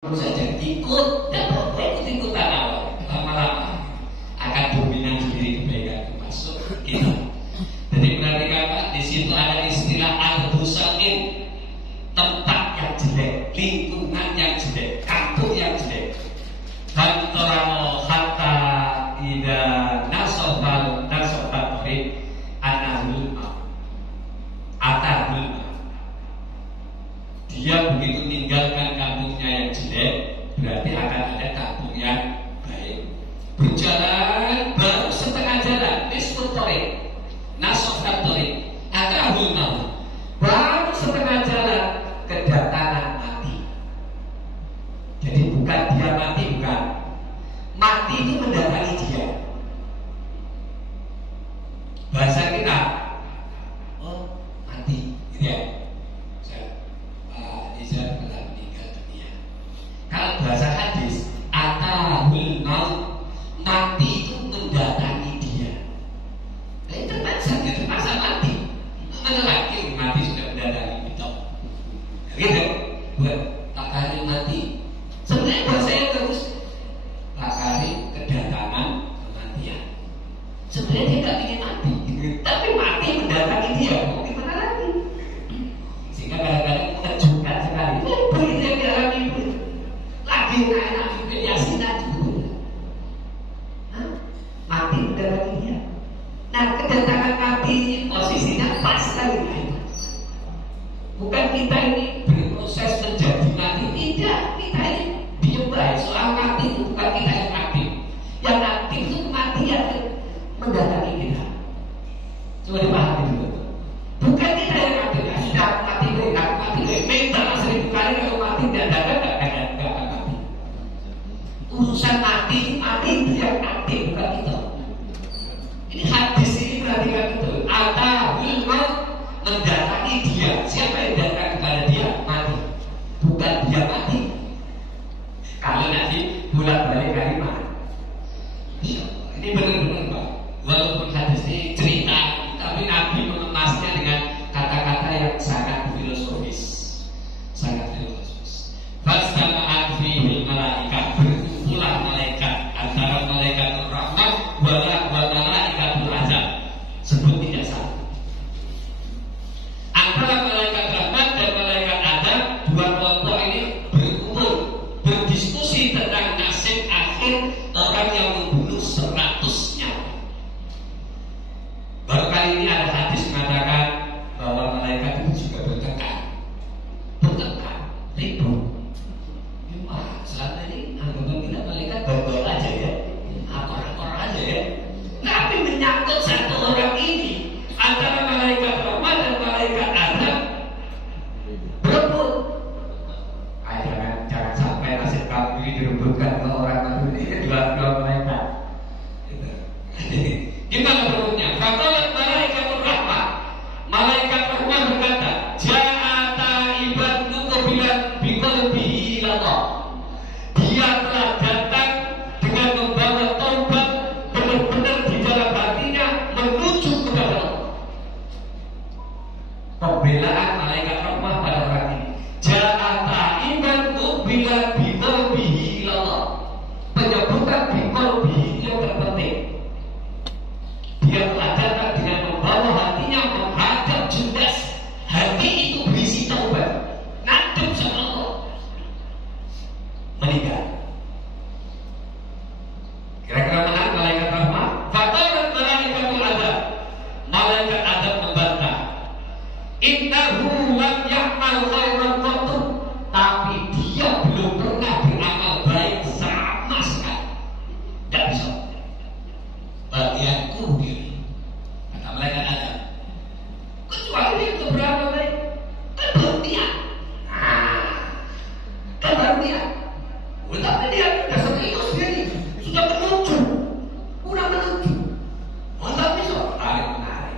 saja ikut, dan ikut-ikutan awal, lama-lama akan dominan sendiri kebaikan masuk kita. Jadi berarti apa? Di situ ada istilah al-busain, tempat yang jelek, lingkungan yang jelek, kampung yang jelek. Dan kalau hatta ida nasofal tori anahul atahul, dia begitu meninggalkan kampungnya yang jelek, berarti akan ada kampung yang baik. Berjalan baru setengah jalan, nisfutori nasofal tori atahul baru setengah jalan kedatangan mati. Jadi bukan dia mati, bukan. Mati itu mendatangi dia. Bahasa kita, oh mati, gitu ya. Pak Rizal telah meninggal dunia. Kalau bahasa hadis, atahul maut, mati itu mendatangi dia. Nah, itu terpaksa mati. Mana lagi mati sudah mendatangi kita. Gitu, buat tak kali mati. Sebenarnya bahasanya terus tak kali kedatangan kematian. Sebenarnya dia tak ingin mati, tapi mati mendatangi dia. Mau gimana lagi? Sehingga kadang-kadang mengejutkan sekali. Begitu yang dialami ibu, lagi anak ibu yasinan juga. Mati mendatangi dia. Nah, kedatangan mati posisinya pas sekali. Bukan kita ini berproses menjadi mati, tidak. Kita ini diem baik. Soal mati itu bukan kita yang aktif. Yang aktif itu kematian mendatangi kita. Coba dipahami dulu. Bukan kita yang aktif. Ya sudah, aku mati deh, aku mati deh. Minta 1000 kali kalau mati tidak akan mati. Urusan mati itu yang aktif, bukan kita. Ini hadis ini perhatikan betul. Atahul maut, mendatangi dia. Siapa yang datang kepada dia? Mati. Bukan dia mati. Kalau nanti bolak-balik kalimat. Ini benar-benar Pak. Walaupun hadis ini cerita, tapi Nabi mengemasnya dengan kata-kata yang sangat filosofis. Sangat filosofis. Fastama'at fihil malaikat, berkumpulah malaikat, antara malaikat rahmat wa malaikatul azab. Sebut tidak salah. Antara malaikat rahmat dan malaikat azab, dua kelompok ini berkumpul, berdiskusi tentang nasib akhir orang yang membunuh 100 nyawa. Baru kali ini ada hadis mengatakan bahwa malaikat itu juga bertengkar, ribut. Wah, selama ini anggapan kita malaikat baik-baik aja ya, akor-akor aja ya. Tapi menyangkut satu orang ini, antara malaikat rahmat dan malaikat azab berebut. Jangan sampai nasib kamu ini direbutkan oleh orang lain. Ini dua malaikat. Gimana berebutnya? Faqalat malaikatur rahmah, malaikat rahmat berkata, ja'ata ibadnu qabilan biqalbihi ilallah. Dia telah datang dengan membawa taubat benar-benar di dalam hatinya menuju kepada Allah. Pembelaan malaikat rahmah pada orang ini. Ja'ata ibadnu qabilan biqalbihi ilallah. Penyebutan biqalbihi yang terpenting. Dia telah datang dengan membawa hatinya menghadap Judas. Hati itu berisi taubat, ngadep sama Allah, meninggal. Kira-kira mana malaikat rahmat? Faqalat malaikatul azab, malaikat azab membantah. Innahu lam ya'mal khairan qattu, tapi dia belum pernah beramal baik sama sekali. Tidak bisa. Bagianku dia, kata malaikat azab. Kecuali dia itu beramal baik, kan baru niat. Kan baru niat. Tapi dia sudah serius dia ini, sudah menuju. Tapi so, menarik.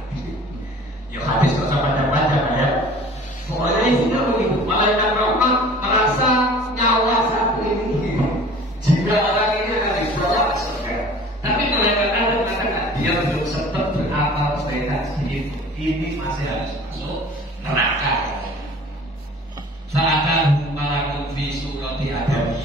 Ya habis kok sama panjang-panjang ya. Pokoknya isinya begitu. Malaikat rahmat merasa nyawa satu ini, jika orang ini akan ditolak surga. Tapi malaikat azab mengatakan dia belum sempat beramal baik sedikit. Ini masih harus masuk neraka. Saat malakut fi surati adabiyah.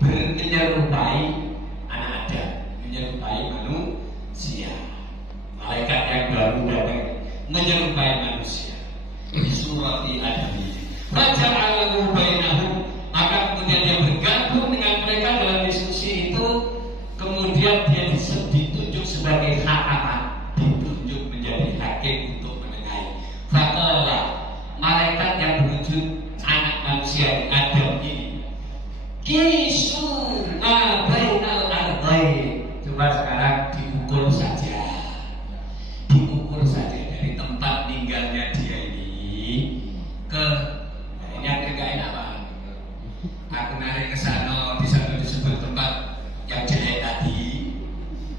menyerupai anak Adam, menyerupai manusia. Malaikat yang baru datang menyerupai manusia. Ini surat Adam ini. Faja'alahu bainahum, maka kemudian dia bergabung dengan mereka dalam diskusi itu. Kemudian dia ditunjuk sebagai hakaman, ditunjuk menjadi hakim untuk menengahi. Faqala, malaikat yang berwujud anak manusia Adam ini, kisu ma bainal ardain. Coba sekarang diukur saja, diukur saja dari tempat tinggalnya dia ini ke ini agak enak Pak. Aku narik ke sana, di sana disebut tempat yang jelek tadi,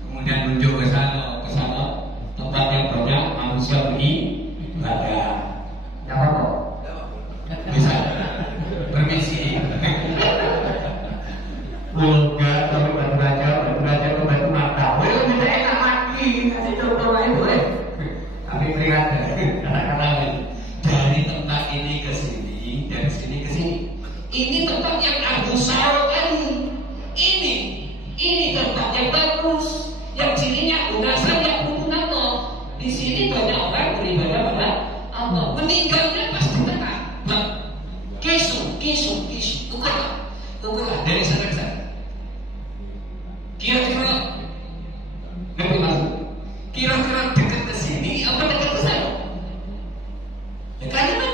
kemudian nunjuk ke sana tempat yang banyak manusia beribadah. Ya apa? Bisa permisi. Enggak, tapi batu raja ke batu mata. Boleh bisa enak lagi, kasih contoh lain boleh. Tapi keringat kata-kata dari tempat ini ke sini, dari sini ke sini. Ini tempat yang Agus Saul tadi. Ini tempat yang bagus, yang cirinya unasan yang hubungan Allah. Di sini banyak orang beribadah pada Allah. Meninggalnya pasti tenang. Kisu, ukurlah dari sana ke sana. Kira-kira ngerti maksud? Kira-kira dekat ke sini apa dekat ke sana? Ya karena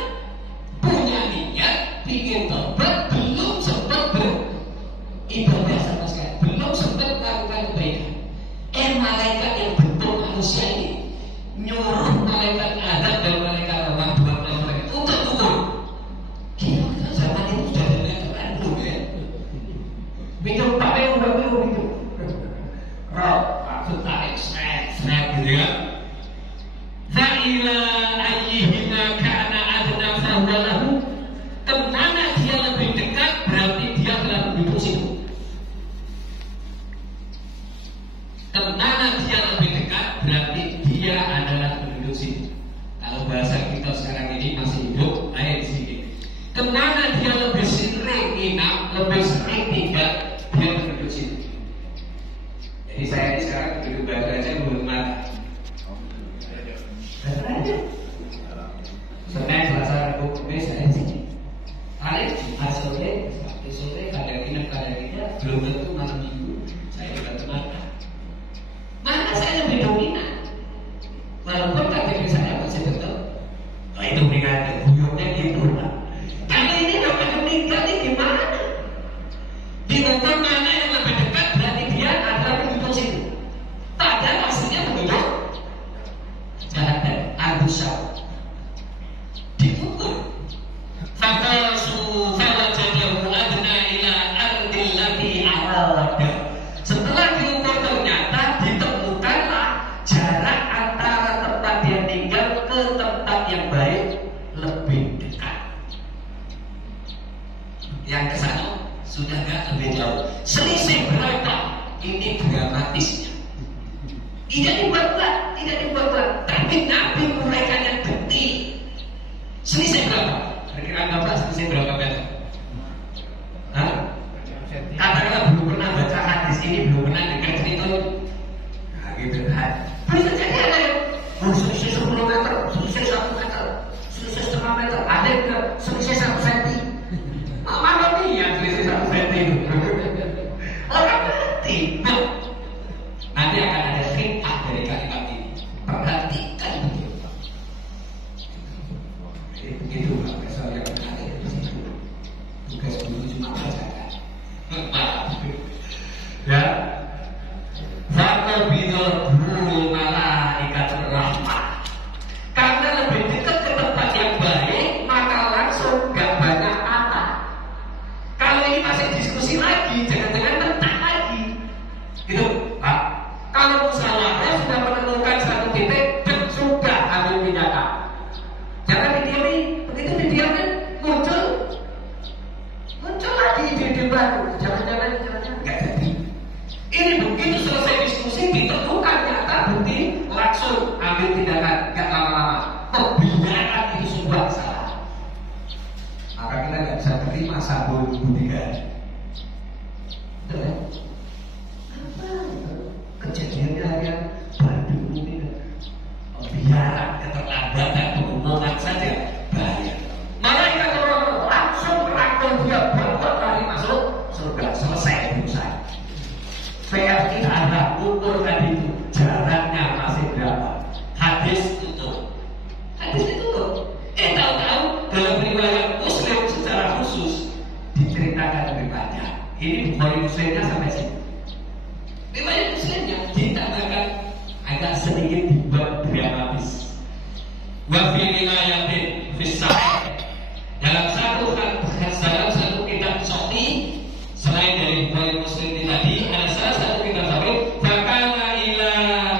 punya niat, ingin tobat, belum sempat beribadah sama sekali, belum sempat melakukan kebaikan. Malaikat yang bentuk manusia ini nyuruh malaikat Adam dan malaikat Allah, dua malaikat untuk ukur. Kira-kira zaman itu sudah ada Quran belum ya? Minum pakai udah belum itu. Roh, maksud tarik snap gitu ya. Fa'ila ayyihina ka'ana adna fahuwalahu, kemana dia lebih dekat berarti dia telah duduk situ. Kemana dia lebih dekat berarti dia adalah penduduk situ. Kalau bahasa kita sekarang ini masih hidup, ayo di sini. Kemana dia lebih sering nginap, lebih sering tinggal, dia penduduk situ. Jadi saya ini sekarang penduduk Batu Raja belum mati. Batu Raja. Senin, Selasa, Rabu, Kamis saya di sini. Hari Jumat sore, Sabtu sore, kadang nginep, kadang tidak, belum tentu malam minggu saya di Batu Mata. Mana saya lebih dominan, walaupun KTP saya masih betul. Oh itu meninggal, buyurnya gitu lah. Kalau ini dapat meninggal ini gimana? Diukur mana yang lebih dekat berarti dia adalah penduduk situ. Padahal aslinya penduduk jalan dan Arbusa. Diukur. Fakasu fawajadahu adna ila ardil lati arada. Setelah diukur ternyata ditemukanlah jarak antara tempat dia tinggal ke tempat yang baik lebih dekat. Yang ke sana sudah gak lebih jauh. Selisih berapa? Ini dramatisnya. Tidak dibuat-buat, tapi Nabi mereka yang detil. Selisih berapa? Kira-kira Bapak selisih berapa meter? Hah? Katakanlah belum pernah baca hadis ini, belum pernah dengar cerita. Nah gitu kan. Bisa jadi ada yang selisih 10 meter, selisih 1 meter, selisih 1,5 meter, ada yang selisih 1 cm. Mana nih yang selisih 1 cm itu? Orang ngerti. Nanti akan ada hikmah dari kalimat ini. Perhatikan betul. Jadi begitu Pak, besok yang menarik di situ. Tugas guru cuma bacakan. Ya. Fakta bidul burul malaikatur rahmah. Karena lebih dekat ke tempat yang baik, maka langsung gak banyak apa. Kalau ini masih diskusi lagi, jangan-jangan mentah lagi. Gitu, Pak. Kalau musyawarah sudah menemukan satu titik dan sudah ambil tindakan. Jangan didiami, begitu didiamin muncul lagi ide baru. Jangan-jangan nggak jadi. Ini begitu selesai diskusi ditemukan ya Nah, ukur tadi itu jaraknya masih berapa? Hadis tutup. Hadis ditutup. Tahu-tahu dalam riwayat Muslim secara khusus diceritakan lebih banyak. Ini Bukhari Muslimnya sampai sini. Riwayat Muslimnya ditambahkan agak sedikit dibuat dramatis. Wa fi riwayatin fi sahih, dalam satu kitab sahih selain dari Bukhari Muslim tadi, ada salah satu kitab sahih fakana ila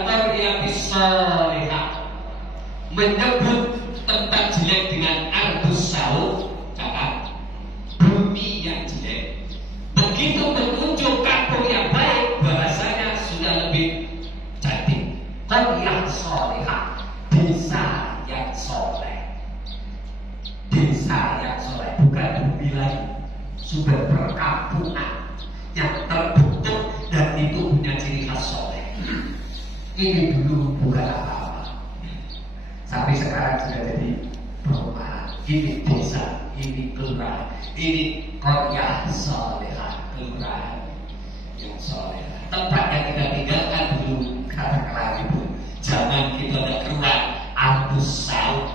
qaryatis salihah, menyebut tempat jelek dengan ardus saud, catat, bumi yang jelek. Begitu menunjuk kampung yang baik, bahasanya sudah lebih cantik. Qaryah salihah, desa yang soleh. Desa yang soleh, bukan bumi lagi, sudah perkampungan yang terbentuk dan itu punya ciri khas soleh. Ini dulu bukan apa-apa, tapi sekarang sudah jadi perumahan. Ini desa, ini kelurahan, ini qaryah salihah, kelurahan yang soleh. Tempat yang kita tinggalkan dulu katakanlah itu, jangan kita ada keluar ardus saud,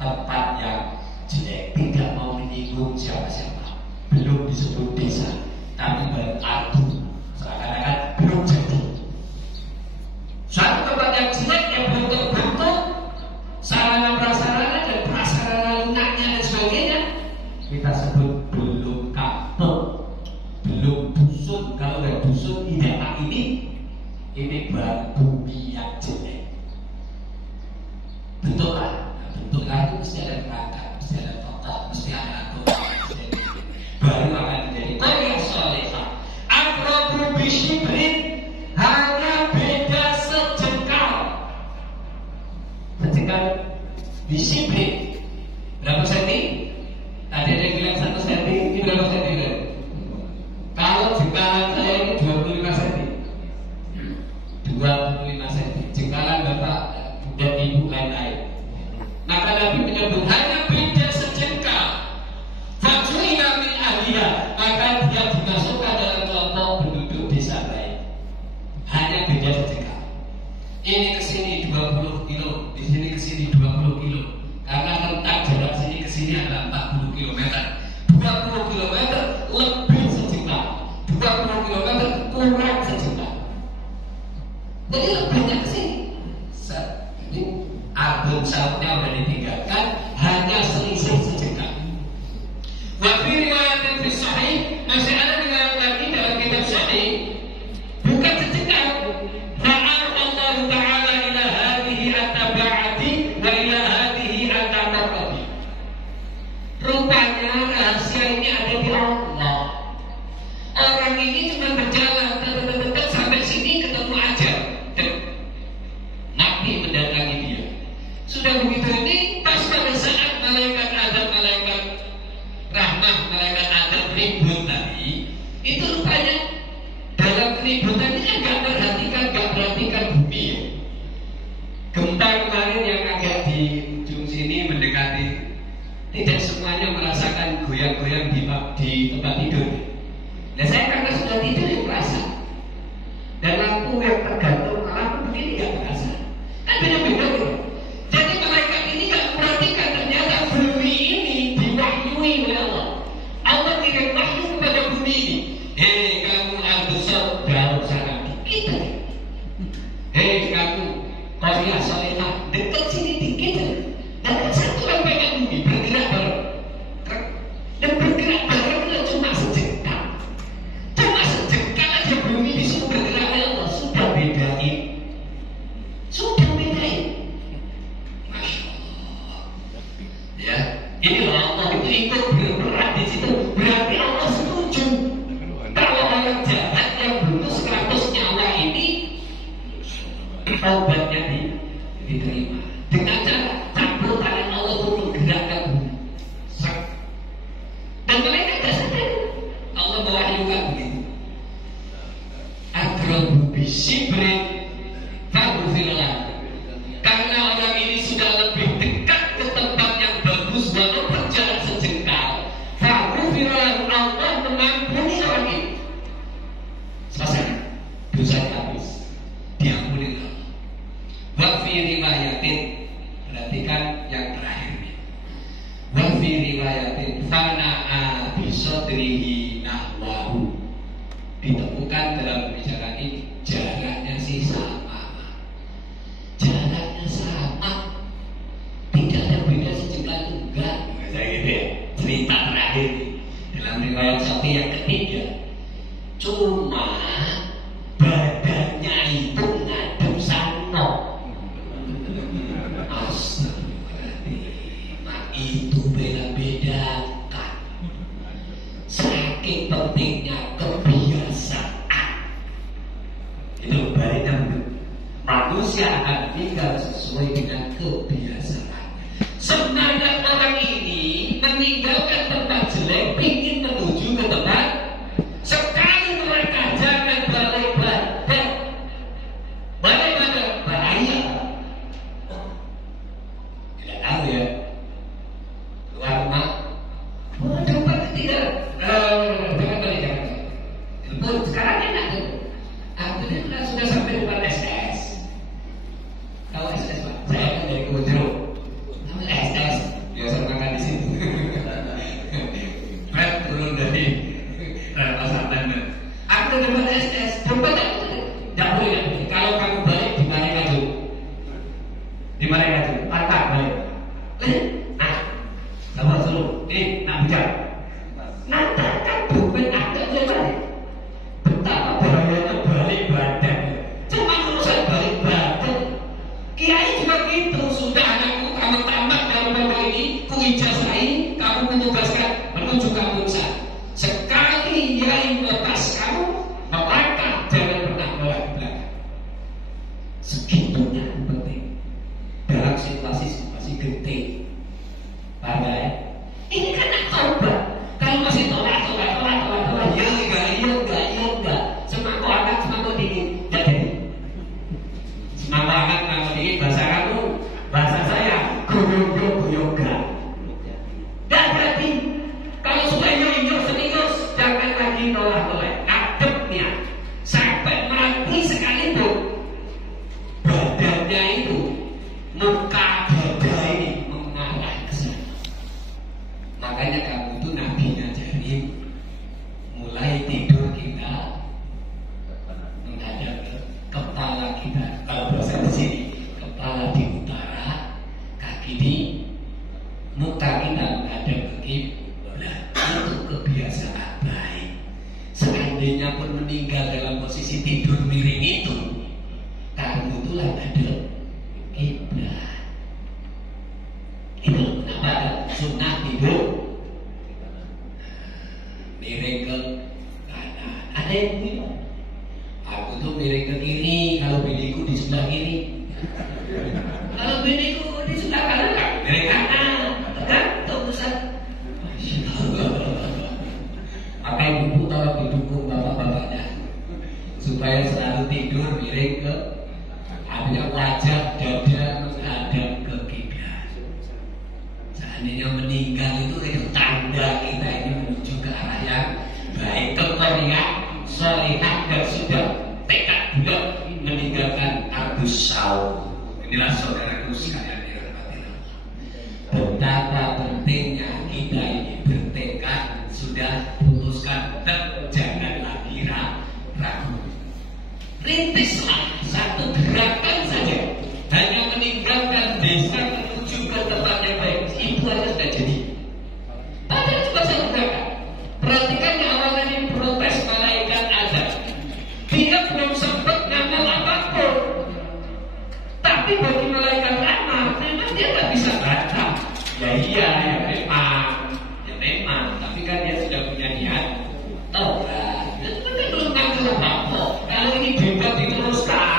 tempat yang jelek, tidak mau menyinggung siapa-siapa. Belum disebut desa, tapi baru ardu, seakan-akan belum jadi. Suatu tempat yang jelek yang belum terbentuk sarana prasarana dan prasarana lunaknya dan sebagainya, kita sebut belum kampung, belum dusun. Kalau udah dusun idaman ini baru bumi yang jelek. Bentuklah, bentuklah itu mesti ada perangkat, mesti ada tokoh, mesti ada anggota, baru akan menjadi qaryah salihah. Aqrabu bisyibrin, hanya beda sejengkal. Sejengkal bisyibrin berapa senti? Ada yang bilang 1 senti, ini berapa senti? Kalau jengkalan saya ini 25 senti, 25 senti. Jengkalan bapak dan ibu lain-lain. Maka Nabi menyebut hanya beda sejengkal. Fajruina min ahliya, maka dia dimasukkan dalam kelompok penduduk desa baik. Hanya beda sejengkal. Ini kesini 20 kilo, di sini kesini 20 kilo. Karena rentang jarak sini kesini adalah 40 km. 20 km lebih sejengkal, 20 km kurang sejengkal. Jadi lebihnya kesini. Ini album saudnya sudah ditinggalkan, hanya selisih sejengkal. Wa fi riwayatin fi sahih, masih ada riwayat lagi dalam kitab sahih, bukan sejengkal. Fa'al Allah Ta'ala ila hadhihi at-taba'ati wa ila hadhihi at-tamarrati. Rupanya rahasia ini ada di Allah. Orang ini cuma berjalan dekat sampai sini ketemu aja. Nabi mendatangi dia. Sudah begitu ini pas pada saat malaikat Adam, malaikat rahmah, malaikat Adam ribut tadi, itu rupanya dalam keributan ini kan gak perhatikan bumi ya. Gempa kemarin yang agak di ujung sini mendekati, tidak semuanya merasakan goyang-goyang di tempat tidur. Nah saya karena sudah tidur yang merasa, dan lampu yang tergantung lampu begini gak terasa. Kan beda-beda gitu. Jadi malaikat ini gak perhatikan ternyata bumi ini diwahyui oleh Allah. Allah kirim wahyu kepada bumi ini. Hei kamu al-besar, jauh sana dikit aja. Hei kamu qaryah salihah, dekat sini dikit aja. Dan satu kan pengen bumi bergerak bareng. Dan bergerak barengnya cuma sejengkal. Cuma sejengkal aja bumi disuruh bergerak oleh Allah. Sudah bedain. Masya Allah. Ya, inilah Allah itu ikut berperan di situ. Berarti Allah setuju. Kalau orang jahat yang bunuh 100 nyawa ini, taubatnya diterima. Dengan cara campur tangan Allah turun gerakkan bumi. Dan mereka tidak sadar. Allah mewahyukan begitu. Aqrabu bisyibrin faghfirlah. Karena orang ini sudah lebih dekat ke tempat yang bagus walaupun jarak sejengkal, faghfirlah, Allah mengampuni orang ini. Selesai, dosanya habis. ditemukan dalam pembicaraan ini jaraknya sih sama, jaraknya sama, tidak ada beda sejumlah tunggal. Saya gitu ya, cerita terakhir dalam riwayat Syafi'i yang ketiga, cuma badannya itu ngadep sana. Astagfirullahaladzim, itu beda-bedakan. Saking pentingnya kebiasaan. Itu baiknya manusia akan tinggal sesuai dengan kebiasaan. Semangat orang ini meninggalkan tempat jelek, ingin menuju ke tempat. Sekali mereka jangan balik-balik, balik-balik bahaya. Tidak tahu ya, keluar rumah, tempat tidak. Sekarang enak tuh. Aku sudah sampai depan SS. Tahu SS Pak? Saya kan dari Kebun Jeruk. Tahu SS? Biasa makan di situ. Berat turun dari pasar Tanah. Aku udah depan SS. Tempat aku tidak boleh kan? Kalau kamu balik di mana aja? Di mana aja? Patah balik. Nah, sama suruh. Nak bicara. Natakan bukan ada yang balik. Betapa bahayanya balik badan. Cuma urusan balik badan. Kiai juga gitu. Sudah anakku kamu tamat dari pondok ini, ku ijazahi, kamu menugaskan menuju kampungsan. Sekali kiai melepas kamu, melangkah jangan pernah menolak ke belakang. Segitunya penting dalam situasi genting. Paham ya? Ini kan narkoba. Kalau masih tolak, ya enggak. Semangkuk hangat, semangkuk dingin, tidak jadi. Semangkuk hangat, semangkuk dingin, bahasa kamu, bahasa saya, goyong enggak. Tidak jadi. Kalau sudah serius, jangan lagi tolak. Adepnya sampai mati sekalipun, badannya itu, muka dada ini mengarah ke sana. Makanya kamu itu Nabi ngajarin mulai tidur kita menghadap ke kepala kita. Kalau bahasa di sini, kepala di utara, kaki di muka kita menghadap ke kiblat. Itu kebiasaan baik. Seandainya pun meninggal dalam posisi tidur miring itu, kamu itulah menghadap kiblat. Itu kenapa sunnah tidur miring ke kanan. Ada yang bilang, aku tuh miring ke kiri kalau biniku di sebelah kiri. Kalau biniku di sebelah kanan, aku miring kanan. Tergantung Ustaz. Maka ibu tolong didukung bapak-bapaknya supaya selalu tidur miring ke artinya wajah dada menghadap ke kiblat. Seandainya meninggal itu tanda kita ini menuju ke arah yang baik, kekorian, solihah, dan sudah tekad bulat meninggalkan arbus saum. Inilah saudaraku sekalian dirahmati Allah. Betapa pentingnya kita ini bertekad, sudah putuskan, jangan lagi ragu. Rintislah satu gerakan saja, hanya meninggalkan desa menuju ke tempat yang baik. Itu aja sudah jadi. Padahal cuma satu gerakan. Perhatikan yang awalnya ini protes malaikat azab. Dia belum sempat ngamal apapun. Tapi bagi malaikat rahmat, memang dia tak bisa baca. Ya iya, ya memang. Tapi kan dia sudah punya niat. Taubat. Itu kan belum ngamal apa-apa. Kalau ini bebas diteruskan.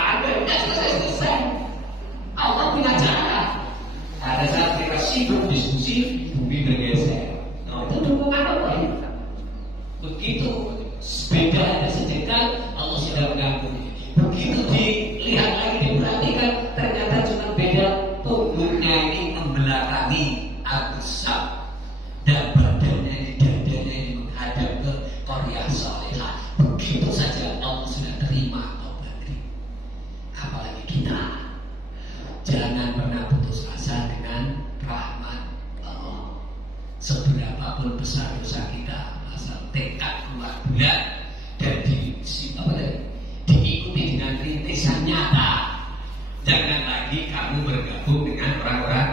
diikuti dengan rintisan nyata. Jangan lagi kamu bergabung dengan orang-orang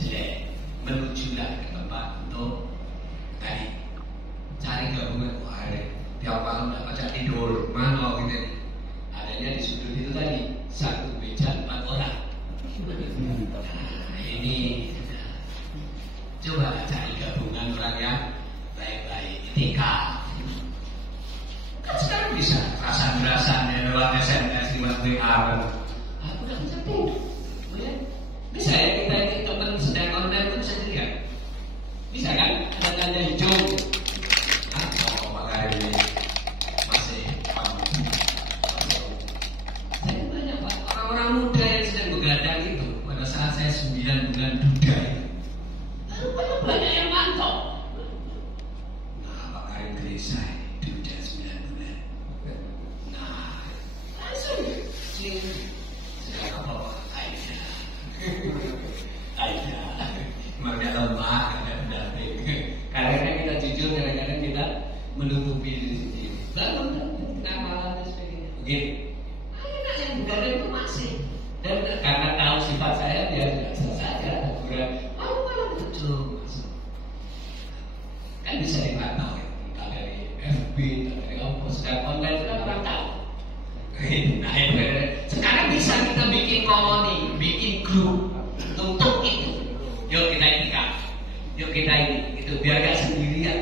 jelek. Menujulah ke tempat untuk tadi cari gabungan. Wah, tiap malam tidak baca tidur, mana gitu. Adanya di sudut itu tadi, satu meja 4 orang. Nah, ini coba cari gabungan orang yang baik-baik, etika. Kan sekarang bisa rasan-rasan ya, lewat SMS, lewat WA. Aku udah bisa tidur. Bisa ya kita ini teman sedang online itu bisa dilihat. Bisa kan? Ada tanda hijau. Oh, makanya ini masih saya banyak Pak, orang-orang muda yang sedang begadang itu pada saat saya 9 bulan duda itu. Lalu banyak yang mantap. Nah, Pak Karim gereja duda 9 bulan. Nah, langsung sedang apa Pak? Aida Mereka lemah, ada pendamping. Kadang-kadang kita jujur, kadang-kadang kita menutupi diri sendiri. Lalu kenapa dan sebagainya. Begitu. Anak yang begadang itu masih. Dan karena tahu sifat saya, dia biasa saja. Malu-malu betul. Kan bisa dipantau ya. Entah dari FB, entah dari apa. Sedang online itu kan orang tahu. Nah, sekarang bisa kita bikin koloni, bikin grup untuk itu. Yuk kita inikan, yuk kita ini, itu biar gak sendirian.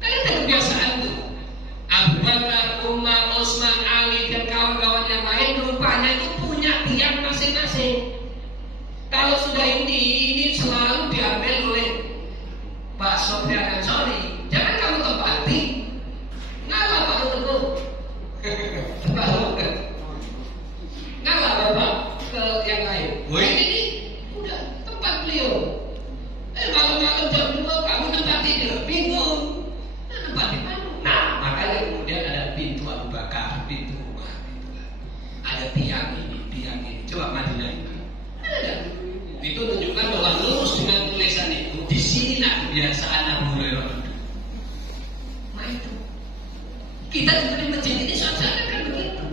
Karena ada kebiasaan tuh. Abu Bakar, Umar, Utsman, Ali dan kawan-kawan yang lain rupanya itu punya tiang masing-masing. Kalau sudah ini selalu diambil oleh Pak Sofyan Ansori. Jangan kamu tempati. Ngalah Pak Teguh. Ngalah Bapak ke yang lain. Wah ini udah tempat beliau. Malam-malam jam 2 kamu tempati dia bingung. Tempat di mana? Nah makanya kemudian ada pintu Abu Bakar, pintu Umar, ada tiang ini. Coba Madinah itu. Ada. Itu tunjukkan bahwa lurus dengan tulisan itu. Di sini kebiasaan Abu Hurairah duduk. Nah itu. Kita di masjid ini suasana kan begitu.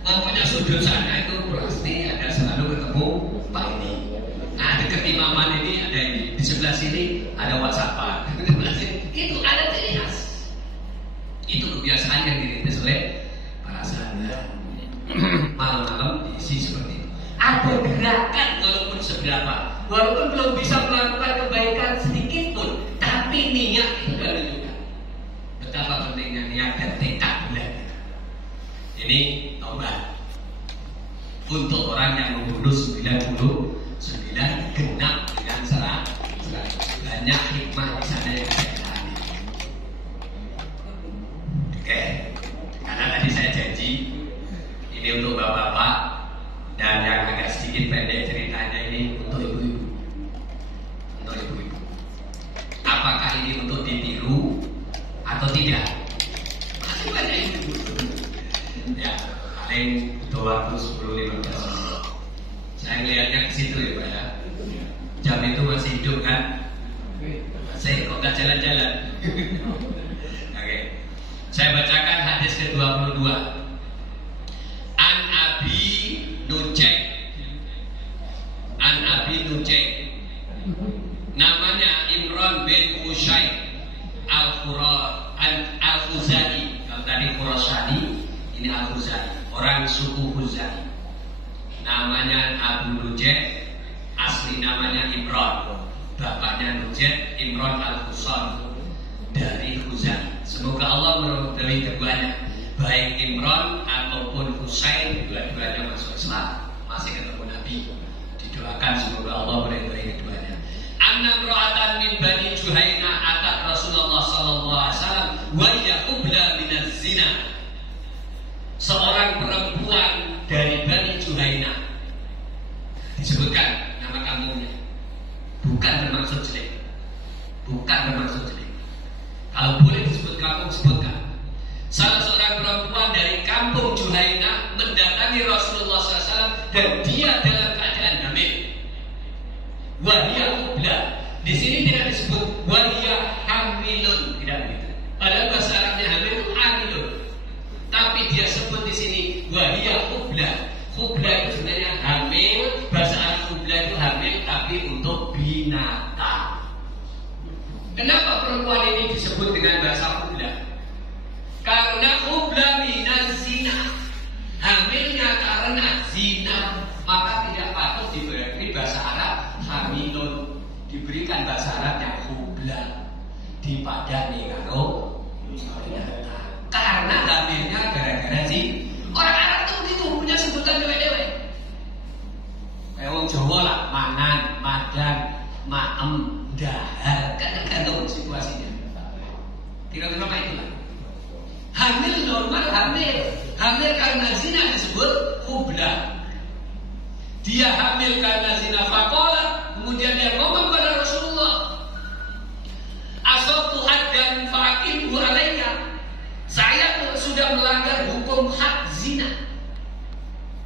Pokoknya sudut sana itu pasti ada selalu ketemu Pak ini. Nah dekat imaman ini ada ini. Di sebelah sini ada WhatsApp. Di sebelah sini itu ada ciri khas. Itu kebiasaan yang dirintis oleh para sahabat. Malam-malam diisi seperti itu. Ada gerakan walaupun seberapa, walaupun belum bisa melakukan kebaikan sedikit pun, tapi niat itu sudah menunjukkan betapa pentingnya niat dan tekad belajar. Ini tobat untuk orang yang membunuh 99 genap dengan serah. Banyak hikmah di sana yang saya pahami. Oke, karena tadi saya janji ini untuk bapak-bapak dan yang agak sedikit pendek ceritanya ini untuk ibu-ibu. Untuk ibu-ibu. Apakah ini untuk ditiru atau tidak? Masih banyak ibu-ibu. Ya, paling butuh waktu 10-15 menit. Saya melihatnya ke situ ya Pak ya. Jam itu masih hidup kan? Masih kok gak jalan-jalan. Oke. Saya bacakan hadis ke-22. An Abi Nujek. Namanya Imran bin Husayn Al-Khuzai. Kalau tadi Khurasani, ini Al-Khuzai, orang suku Khuzai. Namanya Abu Nujek, asli namanya Imran. Bapaknya Nujek, Imran Al-Husayn dari Khuzai. Semoga Allah meridhai keduanya, baik Imran ataupun Husain, dua-duanya masuk Islam, masih ketemu Nabi. Didoakan semoga Allah meridhai keduanya. Anna imra'atan min Bani Juhaina atat Rasulullah sallallahu alaihi wasallam wa hiya qubla minaz zina. Seorang perempuan dari Bani Juhaina, disebutkan nama kampungnya, bukan bermaksud jelek. Kalau boleh disebut kampung, sebutkan. Salah seorang perempuan dari kampung Juhaina mendatangi Rasulullah SAW dan dia dalam keadaan hamil. Wahia qubla. Di sini tidak disebut wahia hamilun, tidak begitu. Padahal bahasa Arabnya hamil itu hamilun. khublah. Khublah itu sebenarnya hamil. Bahasa Arab khublah itu hamil tapi untuk binatang. Kenapa perempuan ini disebut dengan bahasa khublah? Karena khublah minaz zina, hamilnya karena zina, maka tidak patut diberi bahasa Arab hamilun, diberikan bahasa Arab yang khublah, dipadani karo binatang. Karena hamilnya gara-gara zina. Orang Arab tuh itu punya sebutan dewe-dewe. Kayak wong Jawa lah, manan, madan, maem, dahar, tergantung situasinya. Kira-kira apa itulah. Hamil normal, hamil karena zina disebut khublah. Dia hamil karena zina faqala, kemudian dia ngomong pada Rasulullah, asabtu haddan faqimhu alayya. Saya sudah melanggar hukum had zina.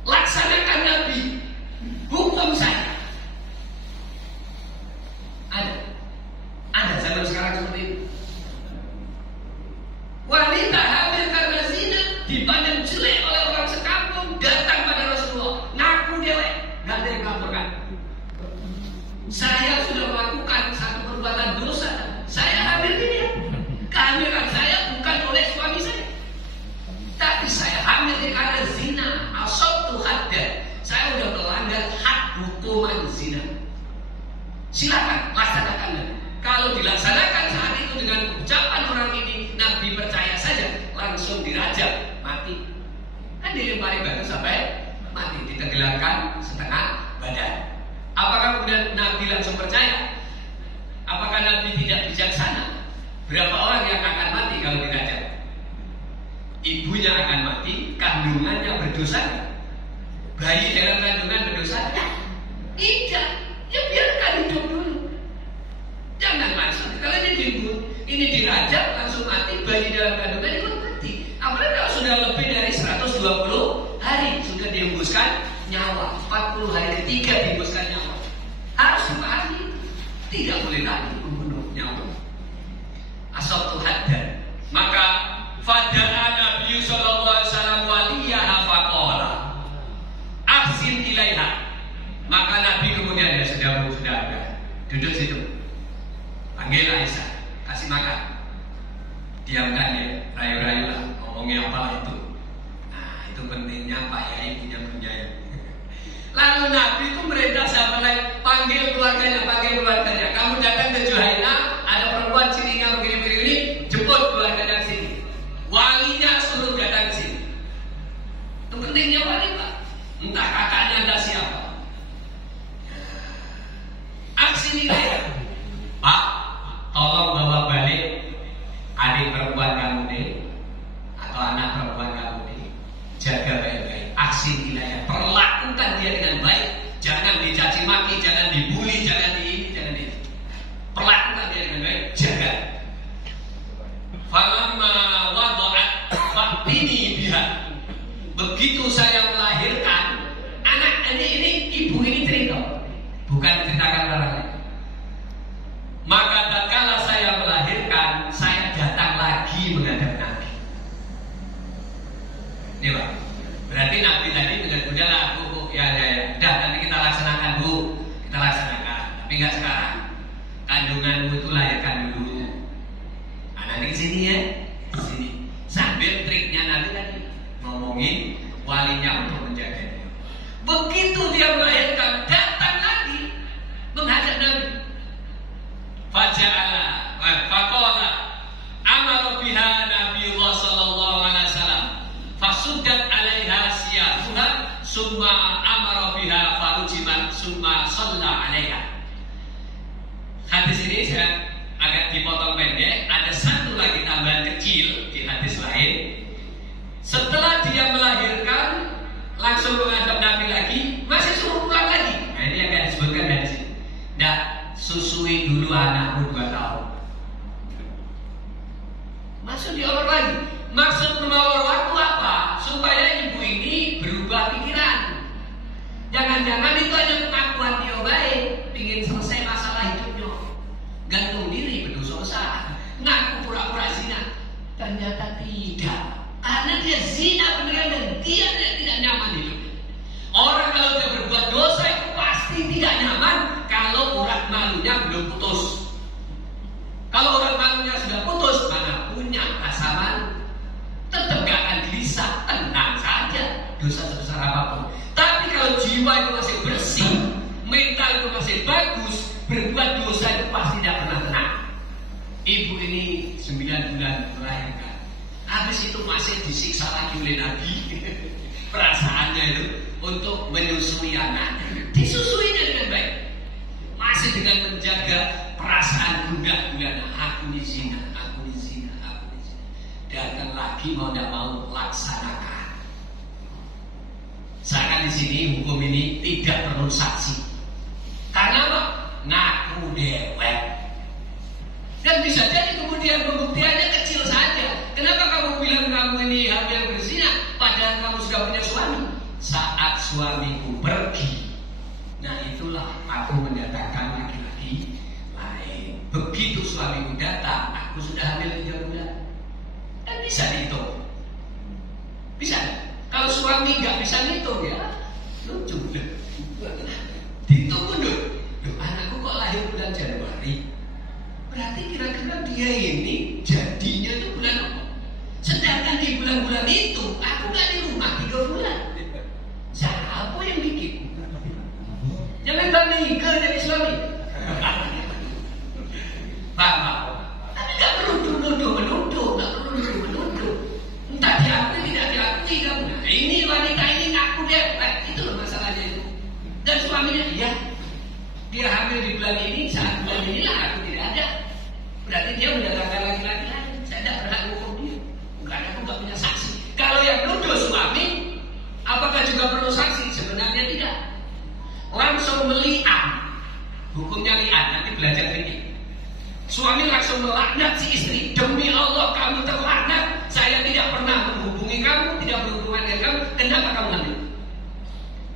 Laksanakan Nabi hukum saya. Ada zaman sekarang seperti itu. Wanita hamil karena zina dipandang jelek oleh orang sekampung, datang pada Rasulullah, ngaku dewek, nggak ada yang melaporkan. Saya sudah melakukan satu perbuatan dosa. Saya hamil ini. Kehamilan saya bukan oleh suami saya, tapi saya hamil karena zina. Asabtu haddan. Saya sudah melanggar had hukuman zina. Silakan laksanakan. Kalau dilaksanakan saat itu dengan ucapan orang ini, Nabi percaya saja, langsung dirajam, mati. Kan dilempari batu sampai mati, ditenggelamkan setengah badan. Apakah kemudian Nabi langsung percaya? Apakah Nabi tidak bijaksana? Berapa orang yang akan mati kalau dirajam? Ibunya akan mati, kandungannya berdosa. Bayi dalam kandungan berdosa? Tidak. Ya biarkan hidup dulu. Jangan langsung. Kalau ini dibunuh, ini dirajam langsung mati, bayi dalam kandungan itu mati. Apalagi kalau sudah lebih dari 120 hari sudah dihembuskan nyawa, 40 hari ketiga dihembuskan nyawa, harus dipahami. Tidak boleh lagi membunuh nyawa. Asabtu haddan. Maka fada'a Nabi sallallahu alaihi wasallam waliyaha faqala ahsin ilaiha. Maka Nabi kemudian sudah duduk situ. Panggil Aisyah, kasih makan. Diamkan ya, rayu-rayu lah, ngomongnya apa itu. Nah, itu pentingnya Pak Yai punya penjaya. Lalu Nabi itu merintah sahabat lain, panggil keluarganya. Kamu datang ke Juhaina, ada perempuan ciringa begini, jemput keluarganya ke sini. Walinya suruh datang ke sini. Itu pentingnya wali Pak. Entah kakaknya entah siapa. Aksi nilai, Pak, tolong bawa balik adik perempuan kamu deh, atau anak perempuan kamu deh. Jaga baik-baik. Aksi nilai, perlakukan dia dengan baik. Jangan dicaci maki, jangan dibully, jangan di ini. Perlakukan dia dengan baik, jaga. Falamma wada'at fa'tini biha. Begitu saya melahirkan anak ini ibu ini cerita, bukan ceritakan orang lain. Maka tatkala saya melahirkan, saya datang lagi menghadap Nabi. Ini Pak. Berarti Nabi tadi udahlah Bu, ya. Dah nanti kita laksanakan Bu, kita laksanakan. Tapi nggak sekarang. Kandunganmu itu lahirkan dulu. Nah, nanti kesini ya, kesini. Sambil triknya Nabi tadi ngomongin walinya untuk menjaga dia. Begitu dia melahirkan, datang lagi menghadap Nabi. Faqala amara biha Nabiullah sallallahu alaihi wasallam fasuddat 'alaiha siyafuha summa amara biha farujimat summa shalla 'alaiha. Hadis ini saya agak dipotong pendek, ada satu lagi tambahan kecil di hadis lain. Setelah dia melahirkan langsung menghadap Nabi lagi, masih suruh pulang lagi. Nah, ini yang akan disebutkan dari sini. Nah, susui dulu anakmu 2 tahun. Maksud diolor lagi. Maksud menolor waktu apa? Supaya ibu ini berubah pikiran. Jangan-jangan itu hanya pengakuan dia baik, ingin selesai masalah hidupnya, gantung diri berdosa, ngaku pura-pura zina. Ternyata tidak, karena dia zina beneran dan dia tidak nyaman hidup. dosa sebesar apapun. Tapi kalau jiwa itu masih bersih, mental itu masih bagus, berbuat dosa itu pasti tidak pernah tenang. Ibu ini 9 bulan melahirkan, habis itu masih disiksa lagi oleh Nabi. Perasaannya itu untuk menyusui anak, disusuinya dengan baik, masih dengan menjaga perasaan gundah gulana. Aku di sini, aku di sini, aku di sini. Datang lagi mau tidak mau laksanakan. Seakan di sini hukum ini tidak perlu saksi. Karena apa? Ngaku dewek. Dan bisa jadi kemudian pembuktiannya kecil saja. Kenapa kamu bilang kamu ini hamil berzina, padahal kamu sudah punya suami? Saat suamiku pergi, nah itulah aku mendatangkan laki-laki lain. Begitu suamiku datang, aku sudah hamil 3 bulan. Dan bisa dihitung. Bisa. Kalau suami nggak bisa ngitung ya lucu. Dihitung mundur. Loh, anakku kok lahir bulan Januari? Berarti kira-kira dia ini jadinya itu bulan apa? Sedangkan di bulan-bulan itu aku nggak di rumah 3 bulan. Siapa yang bikin? Jangan balik ke jadi suami. Paham? Tapi nggak perlu menuduh, nggak perlu menuduh. Entah diakui tidak diakui kamu. Nah, ini wanita ini ngaku dia, itu loh masalahnya itu. Dan suaminya dia hamil di bulan ini, saat bulan inilah aku tidak ada. Berarti dia mendatangkan laki-laki lain. Saya tidak berhak hukum dia. Karena aku nggak punya saksi. Kalau yang nuduh suami, apakah juga perlu saksi? Sebenarnya tidak. Langsung meli'an. Hukumnya li'an, nanti belajar fikih. Suami langsung melaknat si istri. Demi Allah kamu terlaknat. Saya tidak pernah menghubungi kamu, tidak berhubungan dengan kamu. Kenapa kamu hamil?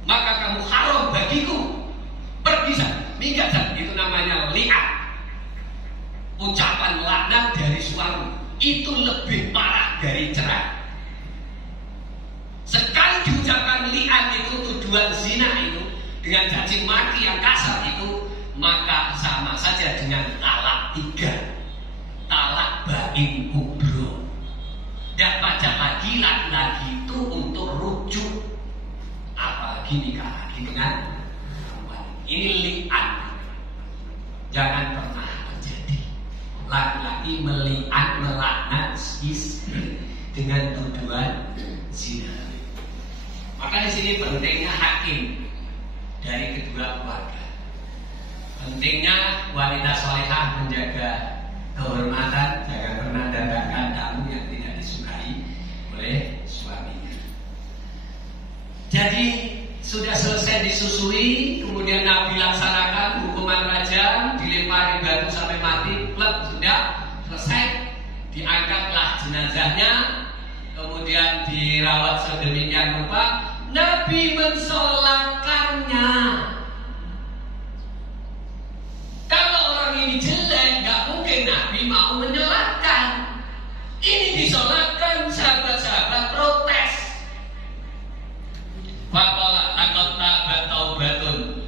Maka kamu haram bagiku. Pergi sana, minggat sana. Itu namanya li'an. Ucapan laknat dari suami itu lebih parah dari cerai. Sekali diucapkan li'an itu, tuduhan zina itu dengan caci maki yang kasar itu, maka sama saja dengan talak 3, talak bain kubro. Dan pajak lagi laki-laki itu untuk rujuk, apalagi nikah lagi dengan perempuan. Ini li'an. Jangan pernah terjadi laki-laki meli'an, melaknat istri dengan tuduhan zina. Maka di sini pentingnya hakim dari kedua keluarga. Pentingnya wanita solehah menjaga kehormatan, jangan pernah datangkan tamu yang tidak disukai oleh suaminya. Jadi sudah selesai disusui, kemudian Nabi laksanakan hukuman rajam, dilempari batu sampai mati, plek, sudah selesai. Diangkatlah jenazahnya, kemudian dirawat sedemikian rupa. Nabi mensolatkannya. Kalau orang ini jelek, nggak mungkin Nabi mau menyolatkan. Ini disolatkan, sahabat-sahabat protes. Faqala laqad tabat taubatun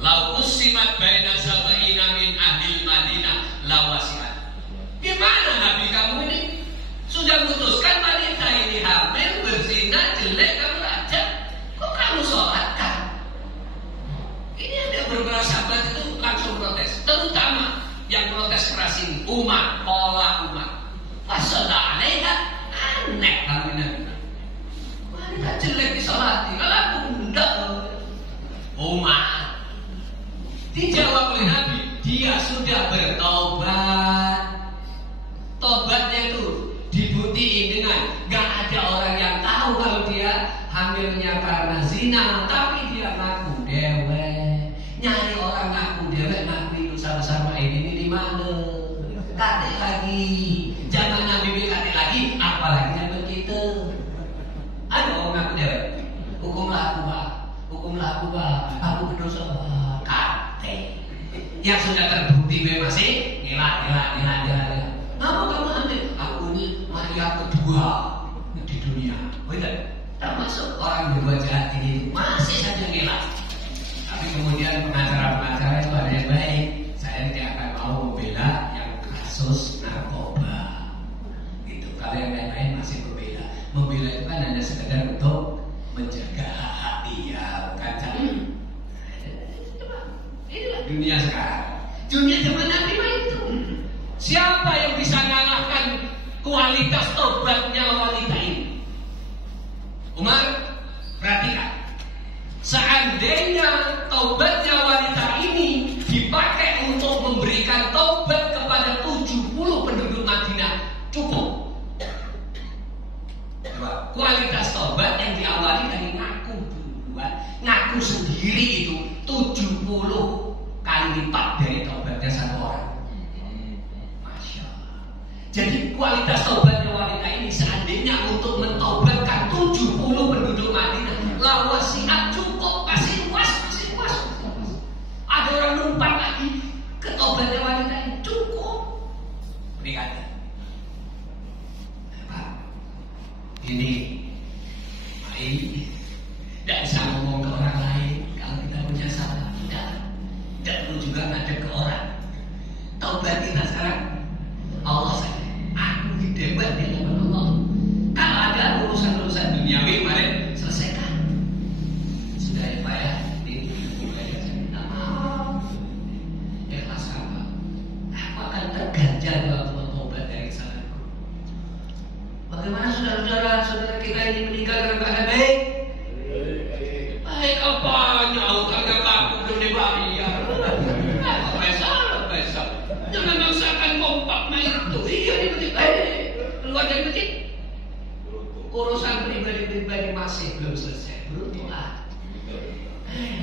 law usimat baina sab'ina min ahli Madinah lawasiat. Gimana Nabi kamu ini sudah memutuskan wanita ini hamil, berzina, jelek, kamu rajam, kok kamu sholatkan? Ini ada beberapa sahabat itu langsung protes, terutama yang protes keras ini umat, pola umat. Masalah aneh kamu ini. Wanita jelek disolati, kalau aku enggak. Umat dijawab oleh Nabi, dia sudah bertobat. Tobatnya itu dibuktiin dengan gak ada orang yang tahu kalau dia hamilnya karena zina, tapi dia ngaku dewek. Nyari orang ngaku dewek, ngaku itu sama-sama ini di mana? Katik lagi, zaman Nabi katik lagi, apalagi zaman kita. Ada orang ngaku dewek, hukumlah aku pak, aku berdosa katik. Yang sudah terbukti masih ngelak. Kenapa kamu ambil? Aku ini Maria kedua di dunia. Benar? Termasuk orang berbuat jahat ini masih saja ngelak. Tapi kemudian pengacara-pengacara itu ada yang baik. Saya tidak akan mau membela yang kasus narkoba. Gitu. Kalau yang lain-lain masih membela. Membela itu kan hanya sekedar untuk menjaga hak dia, bukan jangan. Inilah dunia sekarang. Dunia zaman Nabi itu. Siapa yang bisa mengalahkan kualitas tobatnya wanita ini? Umar, perhatikan. Seandainya taubatnya wanita ini dipakai untuk memberikan taubat kepada 70 penduduk Madinah, cukup. Kualitas taubat yang diawali dari ngaku duluan, ngaku sendiri itu 70 kali lipat dari taubatnya satu orang. Masya Allah. Jadi kualitas taubatnya wanita ini seandainya untuk mentaubatkan 70 penduduk Madinah, la wasi'at, cukup, masih puas. Ada orang numpang lagi ke taubatnya wanita ini, cukup. Berikan. Ini, baik, tidak bisa ngomong ke orang lain kalau kita punya salah. Tidak perlu juga ngajak ke orang. Taubat kita sekarang, Allah saja. Aku didebat di hadapan Allah. Kalau ada urusan-urusan duniawi kemarin, selesaikan. Sudah ya Pak ya, ini saya minta maaf. Ikhlas apa? Aku akan terganjar kalau taubat dari kesalahanku. Bagaimana saudara kita ini meninggal dalam keadaan baik? Baik apanya? Utangnya kamu belum dibayar. Besar. Jangan maksakan kompak main itu. Iya di masjid. Keluar dari masjid. Urusan pribadi masih belum selesai. Beruntung lah.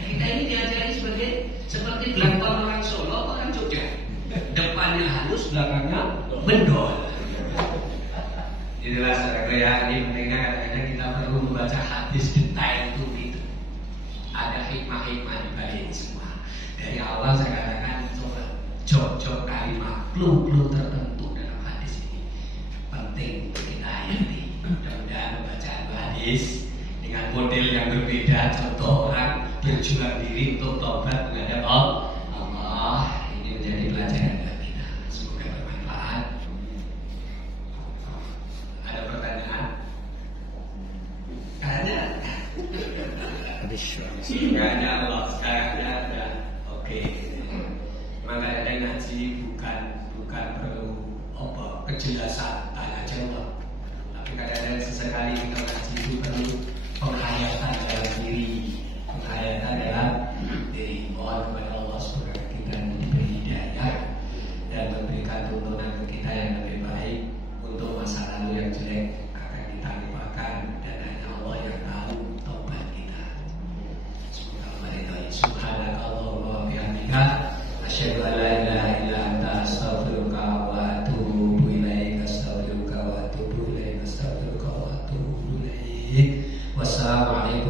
Kita ini diajari seperti belakang orang Solo, orang Jogja. Depannya halus, belakangnya bendol. Itulah saudara ya, ini pentingnya kadang-kadang kita perlu membaca hadis detail itu. Ada hikmah-hikmah di balik ini semua. Dari awal saya katakan coba jok-jok kalimat, clue-clue tertentu dalam hadis ini penting untuk kita hayati. Mudah-mudahan membacaan hadis dengan model yang berbeda, contoh orang berjuang diri untuk tobat menghadap Allah, ini menjadi pelajaran bagi kita. Semoga bermanfaat. Ada pertanyaan? Karena sebenarnya Allah sekarang ada. Oke. Maka ada ngaji bukan perlu kejelasan tanya jawab. Tapi kadang-kadang sesekali kita ngaji itu perlu penghayatan dalam diri. Mohon kepada Allah supaya kita diberi hidayah dan memberikan tuntunan kita yang lebih baik untuk masa lalu yang jelek akan kita lupakan dan hanya Allah yang tahu taubat kita. Semoga meridai. Subhanakallahumma wa bihamdika asyhadu an la ilaha illa anta astaghfiruka wa atubu ilaik. Astaghfiruka wa atubu ilaik. Wassalamualaikum